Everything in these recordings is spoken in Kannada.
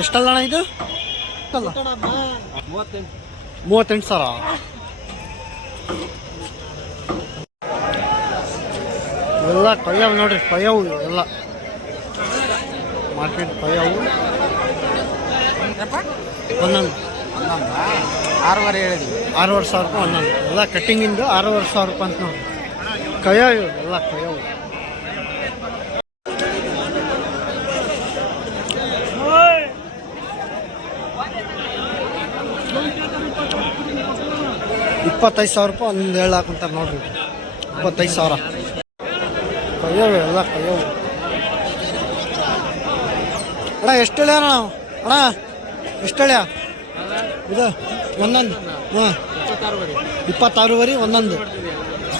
ಎಷ್ಟಲ್ಲ ಅಣ್ಣ ಇದು? ಮೂವತ್ತೆಂಟು ಸಾವಿರ. ಎಲ್ಲ ಕೊಯ್ಯವು ನೋಡ್ರಿ ಕೊಯ್ಯವು ಎಲ್ಲ. ಮಾರ್ಕೆಟ್ ಕೊಯ್ಯವು ಒಂದೊಂದು ಆರೂವರೆ ಹೇಳಿದ್ವಿ ಆರೂವರೆ ಸಾವಿರ ರೂಪಾಯಿ ಒಂದೊಂದು ಎಲ್ಲ ಕಟ್ಟಿಂಗಿಂದು ಆರೂವರೆ ಸಾವಿರ ರೂಪಾಯಿ ಅಂತ ನೋಡಿ ಕಯ್ಯೋ ಎಲ್ಲ ಕಯ್ಯವು ಇಪ್ಪತ್ತೈದು ಸಾವಿರ ರೂಪಾಯಿ ಒಂದು ಹೇಳಿ ಹಾಕೊಂತಾರೆ ನೋಡ್ರಿ. ಇಪ್ಪತ್ತೈದು ಸಾವಿರ. ಕಯ್ಯವು ಎಲ್ಲ ಕಯ್ಯವು ಅಣ್ಣ, ಎಷ್ಟು ಹೇಳ್ಯಾರ ನಾವು? ಅಣ್ಣ, ಎಷ್ಟು ಹೇಳ್ಯಾ ಇದು, ಒಂದೊಂದು. ಹಾಂ. ಇಪ್ಪತ್ತಾರೂವರೆ, ಒಂದೊಂದು.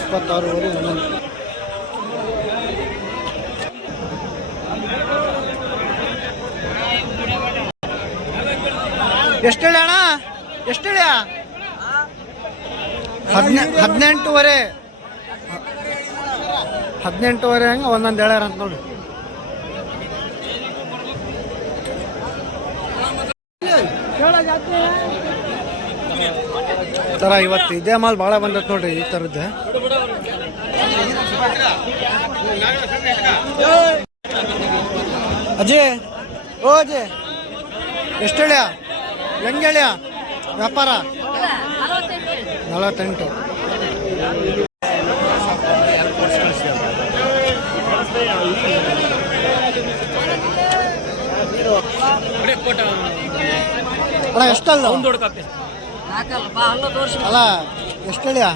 ಇಪ್ಪತ್ತಾರೂವರೆ, ಒಂದೊಂದು. ಎಷ್ಟು ಹೇಳ್ಯಾಣ ಅಣ್ಣ? ಎಷ್ಟು ಹೇಳ್ಯಾ ಹದಿನೆ ಹದಿನೆಂಟುವರೆ. ಹದಿನೆಂಟುವರೆ ಹಂಗೆ ಒಂದೊಂದು ಹೇಳ್ಯಾರ ಅಂತ ನೋಡಿ. ಥರ ಇವತ್ತು ಇದೇ ಮಾಲ್ ಭಾಳ ಬಂದೈತೆ ನೋಡ್ರಿ ಈ ಥರದ್ದು ಅಜಯ್, ಓ ಅಜಯ್, ಎಷ್ಟು ಹೇಳ್ಯಾ? ಹೆಂಗೆ ಹೇಳ್ಯಾ ವ್ಯಾಪಾರ? ನಲವತ್ತೆಂಟು. ಅಣ್ಣ, ಎಷ್ಟಲ್ಲ? ಅಲ್ಲ ಎಷ್ಟು ಹೇಳ್ಯ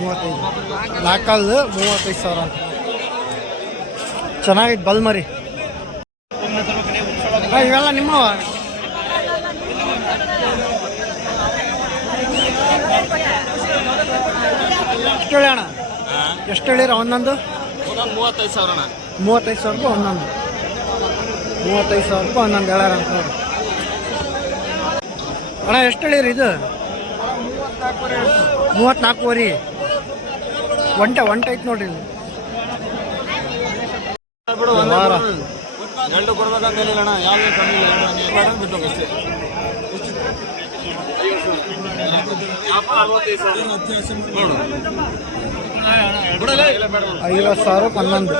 ಮೂವತ್ತೈದು. ನಾಲ್ಕಲ್ದು ಮೂವತ್ತೈದು ಸಾವಿರ. ಚೆನ್ನಾಗಿತ್ತು ಚೆನ್ನಾಗೈತೆ ಬಲ್ ಮರಿ ಇವೆಲ್ಲ ನಿಮ್ಮವ? ಎಷ್ಟು ಹೇಳಿ ಅಣ್ಣ? ಎಷ್ಟು ಹೇಳಿರ ಒಂದೊಂದು? ಮೂವತ್ತೈದು ಸಾವಿರ ಮೂವತ್ತೈದು ಸಾವಿರ ರೂಪಾಯಿ ಒಂದೊಂದು. ಮೂವತ್ತೈದು ಸಾವಿರ ರೂಪಾಯಿ ಒಂದೊಂದು ಹೇಳಾರ ಅಂತ ಅಣ್ಣ ಎಷ್ಟು ಹೇಳಿರಿ ಇದು? ಮೂವತ್ತ್ನಾಲ್ಕುವರೆ ಒಂಟೆ ಒಂಟೆ ಐತೆ ನೋಡ್ರಿ ಎರಡು ಕೊಡ್ಬೇಕಂತ ಹೇಳಿಲ್ಲ ಅಣ್ಣ. ಯಾವ್ದು ಕಮ್ಮಿ ಇಲ್ಲ ಬಿಟ್ಟು ಹೋಗಿ. ಐವತ್ತು ಸಾವಿರ ಹನ್ನೊಂದು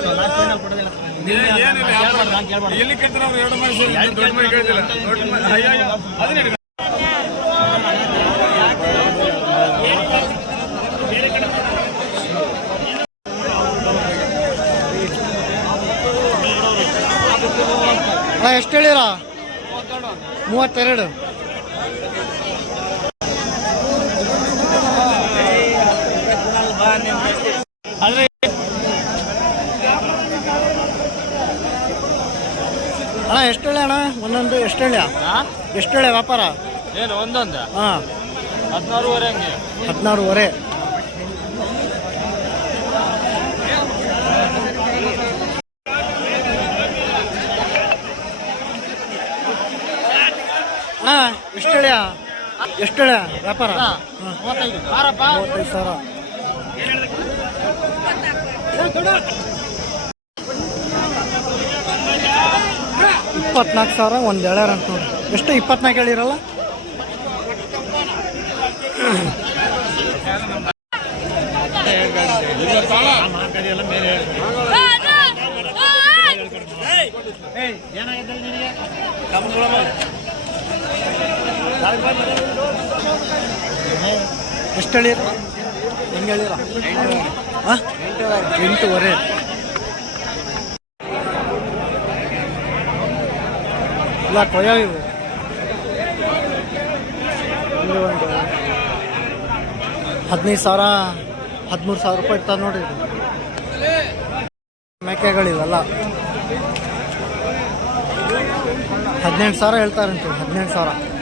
ಎಷ್ಟು ಹೇಳಿರಾ? ಅವ್ರು ಅಣ್ಣ ಎಷ್ಟು ಹೇಳಿ ಅಣ್ಣ? ಒಂದೊಂದು ಎಷ್ಟು ಹೇಳಿ ಎಷ್ಟು ಹೇಳಿ ವ್ಯಾಪಾರ? ಏನು ಒಂದೊಂದು? ಹಾಂ. ಹದಿನಾರೂವರೆ ಹಂಗೆ. ಹದಿನಾರೂವರೆ. ಅಣ್ಣ ಎಷ್ಟು ಹೇಳಿಯ ಎಷ್ಟು ಹೇಳಿಯ ವ್ಯಾಪಾರ? ಮೂವತ್ತೈದು ಸಾವಿರ. ಇಪ್ಪತ್ನಾಲ್ಕು ಸಾವಿರ ಒಂದು ಎಳ್ಯಾರ ಅಂತ ನೋಡಿ. ಎಷ್ಟು ಇಪ್ಪತ್ನಾಲ್ಕು ಹೇಳಿರಲ್ಲ? ಎಷ್ಟು ಹೇಳಿರ? ಹೆಂಗೆ ಹೇಳಿರ? ಹಾಂ ಎಂಟೂವರೆ. ಇಲ್ಲ ಇವು. ಇಲ್ಲಿ ಒಂದು ಹದಿನೈದು ಸಾವಿರ, ಹದಿಮೂರು ಸಾವಿರ ರೂಪಾಯಿ ಇರ್ತಾರೆ ಇದು. ಮೇಕೆಗಳಿವೆಲ್ಲ. ಹದಿನೆಂಟು ಸಾವಿರ ಹೇಳ್ತಾರಂತೆ, ಹದಿನೆಂಟು ಸಾವಿರ.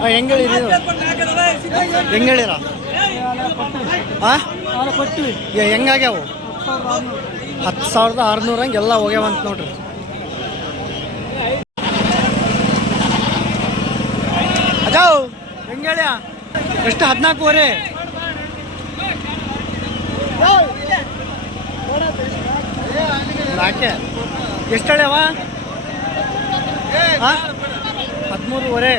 ಹಾಂ ಹೆಂಗೆ ಇದು? ಹೆಂಗೆ ಹೇಳಿರ? ಹಾಂ ಹೆಂಗಾಗ್ಯಾವು? ಹತ್ತು ಸಾವಿರದ ಆರುನೂರ ಹಂಗೆ ಎಲ್ಲ ಹೋಗ್ಯಾವಂತ ನೋಡ್ರಿ. ಅಜಾವ್, ಹೆಂಗೆ ಹೇಳ್ಯ? ಎಷ್ಟು ಹದಿನಾಲ್ಕುವರೆ ಯಾಕೆ ಎಷ್ಟು ಹೇಳ್ಯಾವ? ಹದಿಮೂರುವರೆ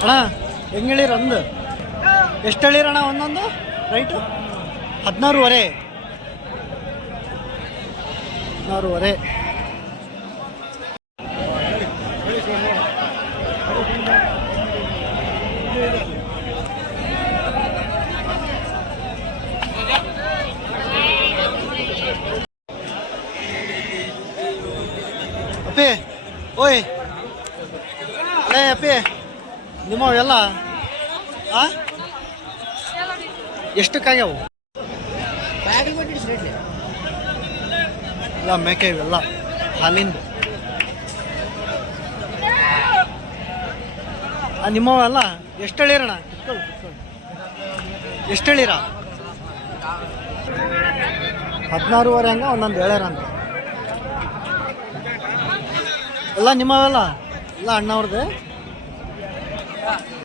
ಅಣ್ಣ ಹೆಂಗೆ ಹೇಳಿರ ಒಂದು ಎಷ್ಟು ಹೇಳಿರಣ್ಣ ಒಂದೊಂದು? ರೈಟು? ಹದಿನಾರೂವರೆ. ಹದಿನಾರೂವರೆ. ಅಪ್ಪೇ ಓಯ್. ಅಲ್ಲೇ ಅಪ್ಪಿ. ನಿಮ್ಮವೆಲ್ಲ? ಎಷ್ಟಕ್ಕಾಗ್ಯಾವು? ಇಲ್ಲ, ಮೇಕೆ ಇವೆಲ್ಲ. ಹಾಲಿಂದ. ನಿಮ್ಮವೆಲ್ಲ? ಎಷ್ಟು ಕುತ್ಕೊಳ್ಳಿ ಎಷ್ಟು ಹೇಳಿರ ಹದಿನಾರುವರೆ ಹಂಗ, ಒಂದೊಂದು ಹೇಳ್ಯಾರ ಅಂತ. ಎಲ್ಲ ನಿಮ್ಮವೆಲ್ಲ? ಎಲ್ಲ ಅಣ್ಣವ್ರದ್ದು?